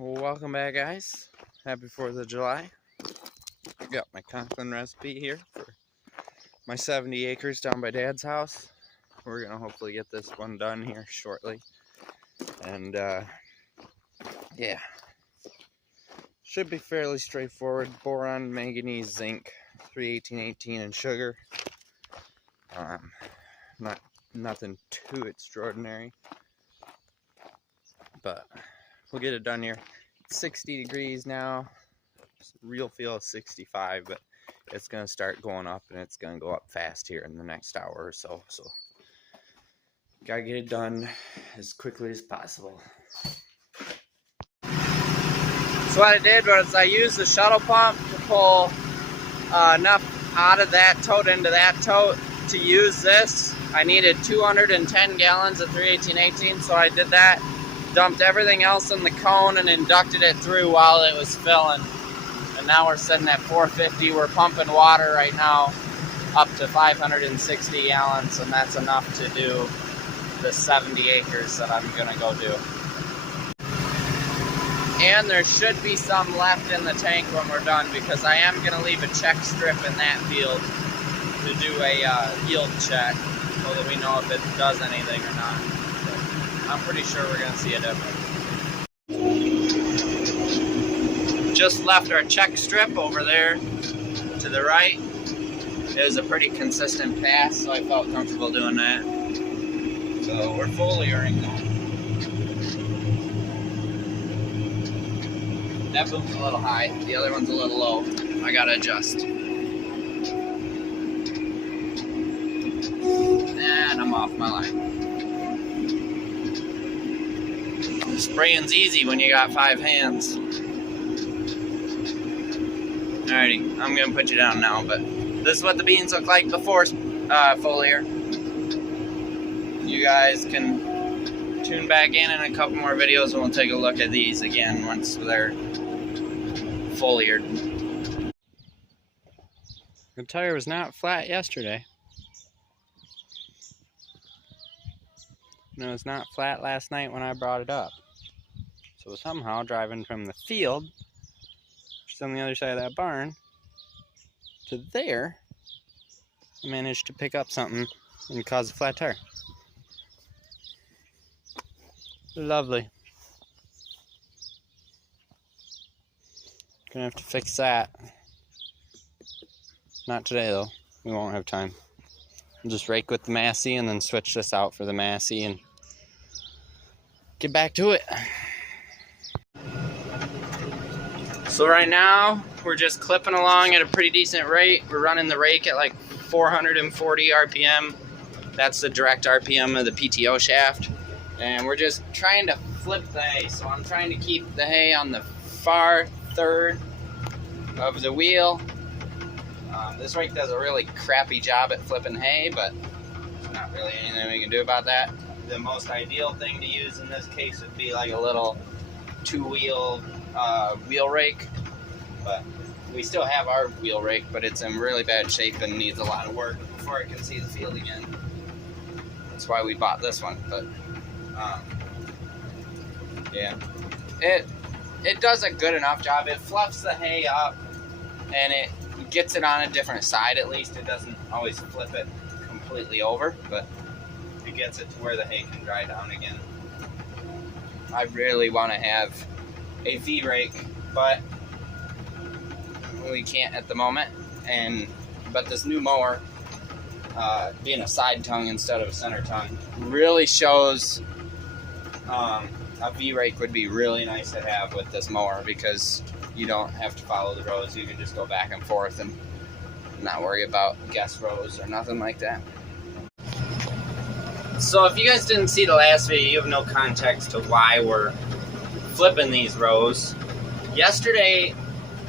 Welcome back, guys. Happy 4th of July. I got my Conklin recipe here for my 70 acres down by Dad's house. We're gonna hopefully get this one done here shortly. And yeah, should be fairly straightforward. Boron, manganese, zinc, 31818, and sugar. Nothing too extraordinary, but we'll get it done here. 60 degrees now. Real feel is 65, but it's going to start going up, and it's going to go up fast here in the next hour or so. So gotta get it done as quickly as possible. So what I did was I used the shuttle pump to pull enough out of that tote into that tote to use this. I needed 210 gallons of 31818, so I did that. Dumped everything else in the cone and inducted it through while it was filling. And now we're sitting at 450. We're pumping water right now up to 560 gallons, and that's enough to do the 70 acres that I'm gonna go do. And there should be some left in the tank when we're done, because I am gonna leave a check strip in that field to do a yield check so that we know if it does anything or not. But I'm pretty sure we're gonna see a difference. Just left our check strip over there to the right. It was a pretty consistent pass, so I felt comfortable doing that. So we're foliaring now. That boom's a little high, the other one's a little low. I gotta adjust. And I'm off my line. Spraying's easy when you got 5 hands. Alrighty, I'm gonna put you down now, but this is what the beans look like before foliar. You guys can tune back in a couple more videos and we'll take a look at these again once they're foliared. The tire was not flat yesterday. And it was not flat last night when I brought it up. So somehow driving from the field, which is on the other side of that barn, to there, I managed to pick up something and cause a flat tire. Lovely. Gonna have to fix that. Not today though. We won't have time. I'll just rake with the Massey and then switch this out for the Massey and get back to it. So right now, we're just clipping along at a pretty decent rate. We're running the rake at like 440 RPM. That's the direct RPM of the PTO shaft. And we're just trying to flip the hay. So I'm trying to keep the hay on the far third of the wheel. This rake does a really crappy job at flipping hay, but there's not really anything we can do about that. The most ideal thing to use in this case would be like a little 2-wheel wheel rake, but we still have our wheel rake, but it's in really bad shape and needs a lot of work before it can see the field again. That's why we bought this one. But yeah, it does a good enough job. It fluffs the hay up and it gets it on a different side. At least it doesn't always flip it completely over, but it gets it to where the hay can dry down again. I really want to have a V-rake, but we can't at the moment. But this new mower, being a side tongue instead of a center tongue, really shows a V-rake would be really nice to have with this mower, because you don't have to follow the rows. You can just go back and forth and not worry about guess rows or nothing like that. So if you guys didn't see the last video, you have no context to why we're flipping these rows. Yesterday,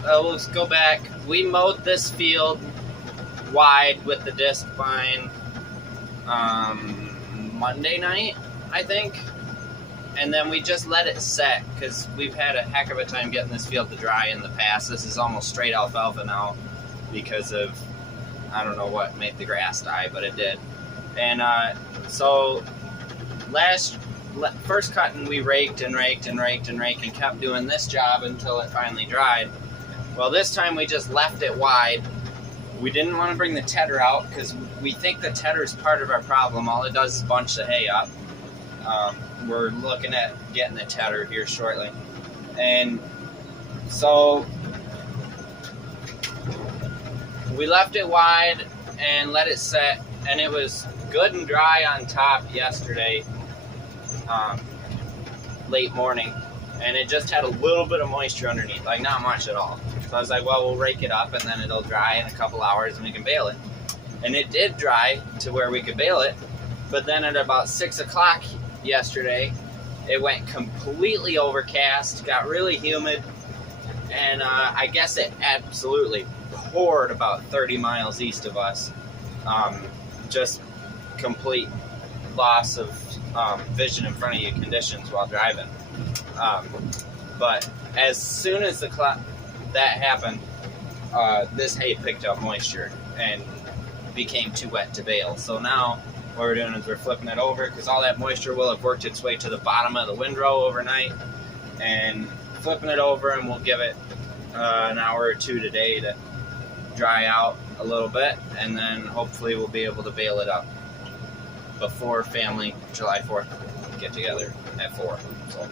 let's go back, we mowed this field wide with the disc vine Monday night, I think. And then we just let it set, because we've had a heck of a time getting this field to dry in the past. This is almost straight alfalfa now because of, I don't know what made the grass die, but it did. And so first cutting we raked and raked and raked and raked and kept doing this job until it finally dried. Well, this time we just left it wide. We didn't want to bring the tedder out because we think the tedder is part of our problem. All it does is bunch the hay up. We're looking at getting the tedder here shortly. And so we left it wide and let it set, and it was good and dry on top yesterday, late morning, and it just had a little bit of moisture underneath, like not much at all. So I was like, well, we'll rake it up and then it'll dry in a couple hours and we can bale it. And it did dry to where we could bale it, but then at about 6 o'clock yesterday, it went completely overcast, got really humid, and I guess it absolutely poured about 30 miles east of us. Just complete loss of vision in front of you conditions while driving. But as soon as that happened, this hay picked up moisture and became too wet to bale. So now what we're doing is we're flipping it over because all that moisture will have worked its way to the bottom of the windrow overnight, and flipping it over, and we'll give it an hour or two today to dry out a little bit, and then hopefully we'll be able to bale it up before family July 4th get together at 4. So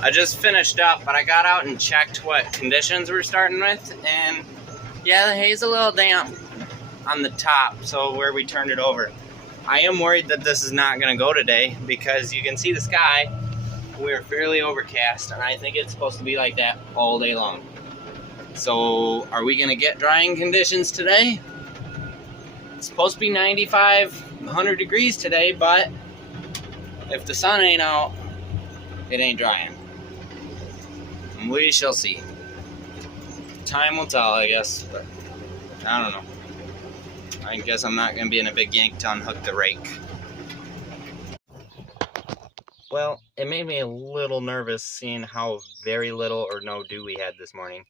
I just finished up, but I got out and checked what conditions we're starting with, and yeah, the hay's a little damp on the top, so where we turned it over. I am worried that this is not going to go today because you can see the sky. We're fairly overcast, and I think it's supposed to be like that all day long. So are we going to get drying conditions today? It's supposed to be 95, 100 degrees today, but if the sun ain't out, it ain't drying. And we shall see. Time will tell, I guess, but I don't know. I guess I'm not going to be in a big yank to unhook the rake. Well, it made me a little nervous seeing how very little or no dew we had this morning.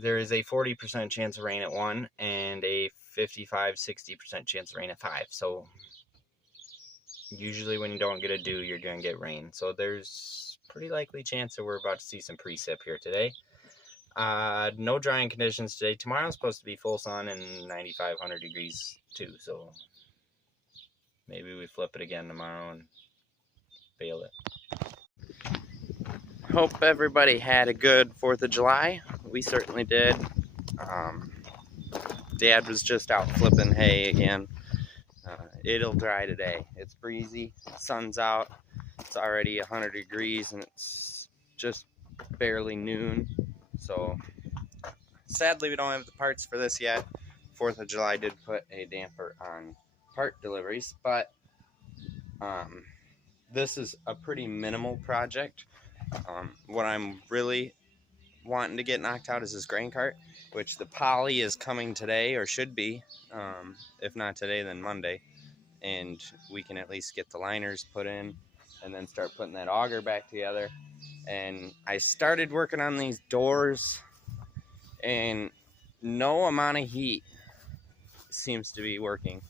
There is a 40% chance of rain at 1 and a 55-60% chance of rain at 5. So usually when you don't get a dew, you're going to get rain. So there's pretty likely chance that we're about to see some precip here today. No drying conditions today. Tomorrow's supposed to be full sun and 95, 100 degrees too. So maybe we flip it again tomorrow and bale it. Hope everybody had a good 4th of July. We certainly did. Dad was just out flipping hay again. It'll dry today. It's breezy, sun's out. It's already 100 degrees and it's just barely noon. So sadly we don't have the parts for this yet. 4th of July did put a damper on part deliveries, but this is a pretty minimal project. What I'm really wanting to get knocked out is this grain cart, which the poly is coming today, or should be. If not today, then Monday. And we can at least get the liners put in and then start putting that auger back together. And I started working on these doors, and no amount of heat seems to be working,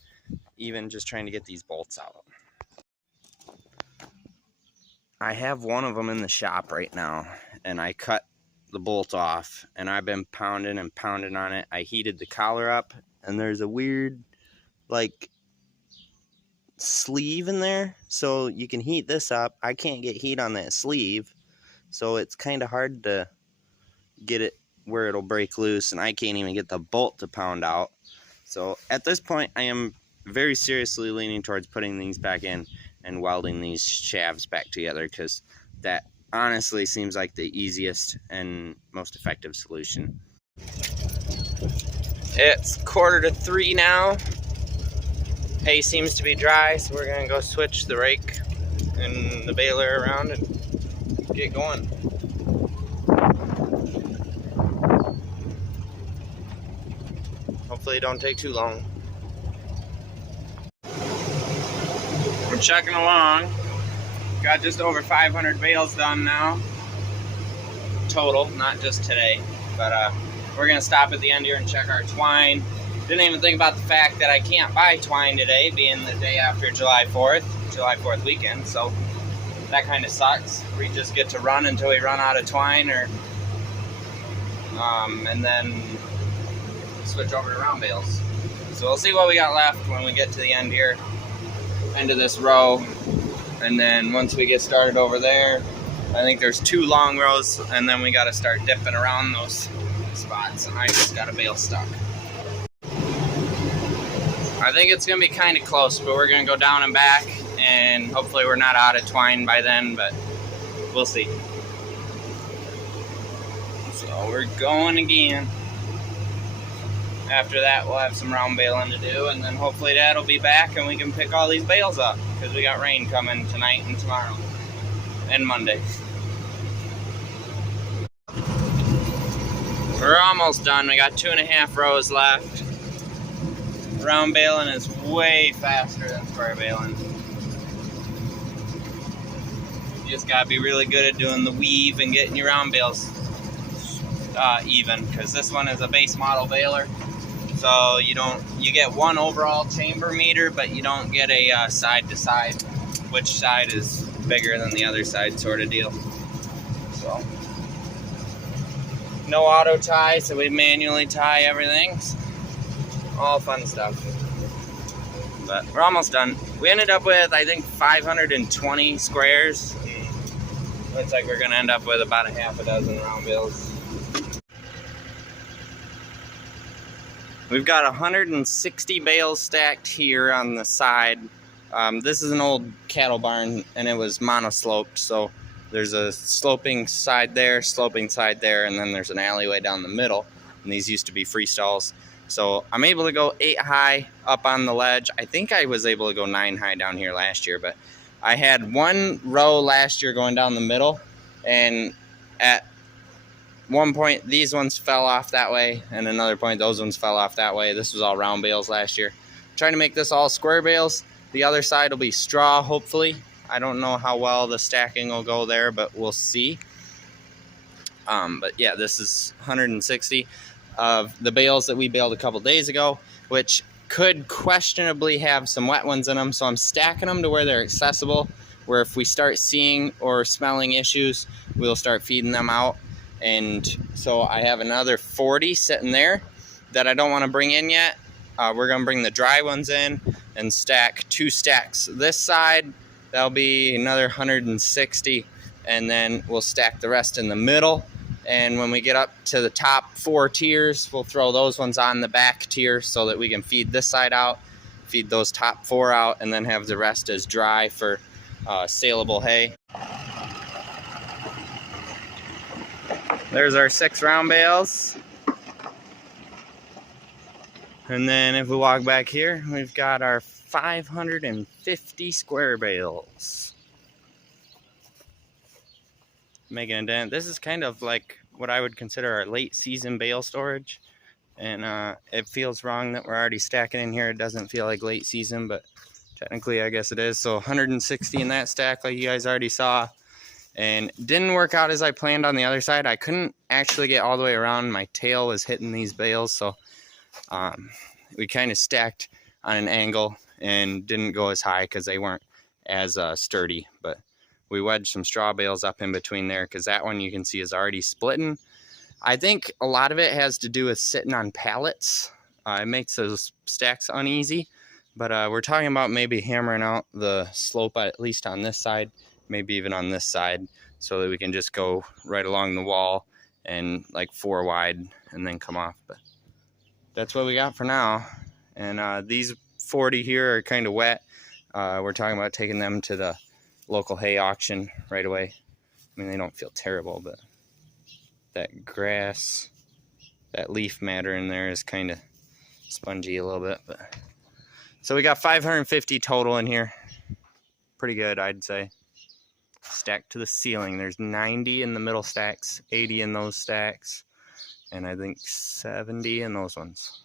even just trying to get these bolts out. I have one of them in the shop right now, and I cut the bolt off, and I've been pounding and pounding on it. I heated the collar up, and there's a weird, like, sleeve in there, so you can heat this up. I can't get heat on that sleeve, so it's kind of hard to get it where it'll break loose, and I can't even get the bolt to pound out. So at this point, I am very seriously leaning towards putting these back in and welding these shafts back together, because that honestly seems like the easiest and most effective solution. It's 2:45 now. Hay seems to be dry, so we're gonna go switch the rake and the baler around and get going. Hopefully it don't take too long. We're chugging along. Got just over 500 bales done now. Total, not just today. But we're gonna stop at the end here and check our twine. Didn't even think about the fact that I can't buy twine today, being the day after July 4th. July 4th weekend, so that kind of sucks. We just get to run until we run out of twine, or and then switch over to round bales. So we'll see what we got left when we get to the end here, end of this row. And then once we get started over there, I think there's 2 long rows, and then we got to start dipping around those spots. I just got a bale stuck. I think it's going to be kind of close, but we're going to go down and back, and hopefully we're not out of twine by then, but we'll see. So we're going again. After that, we'll have some round baling to do, and then hopefully Dad will be back and we can pick all these bales up, because we got rain coming tonight and tomorrow and Monday. We're almost done. We got 2.5 rows left. Round baling is way faster than square baling. You just gotta be really good at doing the weave and getting your round bales even, because this one is a base model baler. So you get one overall chamber meter, but you don't get a side to side, which side is bigger than the other side sort of deal. So no auto tie, so we manually tie everything. All fun stuff. But we're almost done. We ended up with, I think, 520 squares. Looks like we're gonna end up with about 6 round bales. We've got 160 bales stacked here on the side. This is an old cattle barn, and it was monosloped, so there's a sloping side there, and then there's an alleyway down the middle, and these used to be free stalls. So I'm able to go 8 high up on the ledge. I think I was able to go 9 high down here last year, but I had 1 row last year going down the middle, and at one point these ones fell off that way, and another point those ones fell off that way. This was all round bales last year. I'm trying to make this all square bales. The other side will be straw, hopefully. I don't know how well the stacking will go there, but we'll see. But yeah, this is 160 of the bales that we baled a couple days ago, which could questionably have some wet ones in them, so I'm stacking them to where they're accessible, where if we start seeing or smelling issues, we'll start feeding them out. And so I have another 40 sitting there that I don't want to bring in yet. We're going to bring the dry ones in and stack 2 stacks this side. That'll be another 160, and then we'll stack the rest in the middle. And when we get up to the top 4 tiers, we'll throw those ones on the back tier so that we can feed this side out, feed those top 4 out, and then have the rest as dry for saleable hay. There's our 6 round bales. And then if we walk back here, we've got our 550 square bales. Making a dent. This is kind of like what I would consider our late season bale storage. And it feels wrong that we're already stacking in here. It doesn't feel like late season, but technically I guess it is. So 160 in that stack like you guys already saw. And didn't work out as I planned on the other side. I couldn't actually get all the way around. My tail was hitting these bales, so we kind of stacked on an angle and didn't go as high because they weren't as sturdy. But we wedged some straw bales up in between there, because that one you can see is already splitting. I think a lot of it has to do with sitting on pallets. It makes those stacks uneasy. But we're talking about maybe hammering out the slope at least on this side, maybe even on this side, so that we can just go right along the wall and like 4 wide and then come off. But that's what we got for now. And these 40 here are kind of wet. We're talking about taking them to the local hay auction right away. I mean, they don't feel terrible, but that grass, that leaf matter in there is kind of spongy a little bit. But so we got 550 total in here. Pretty good, I'd say. Stacked to the ceiling. There's 90 in the middle stacks, 80 in those stacks, and I think 70 in those ones.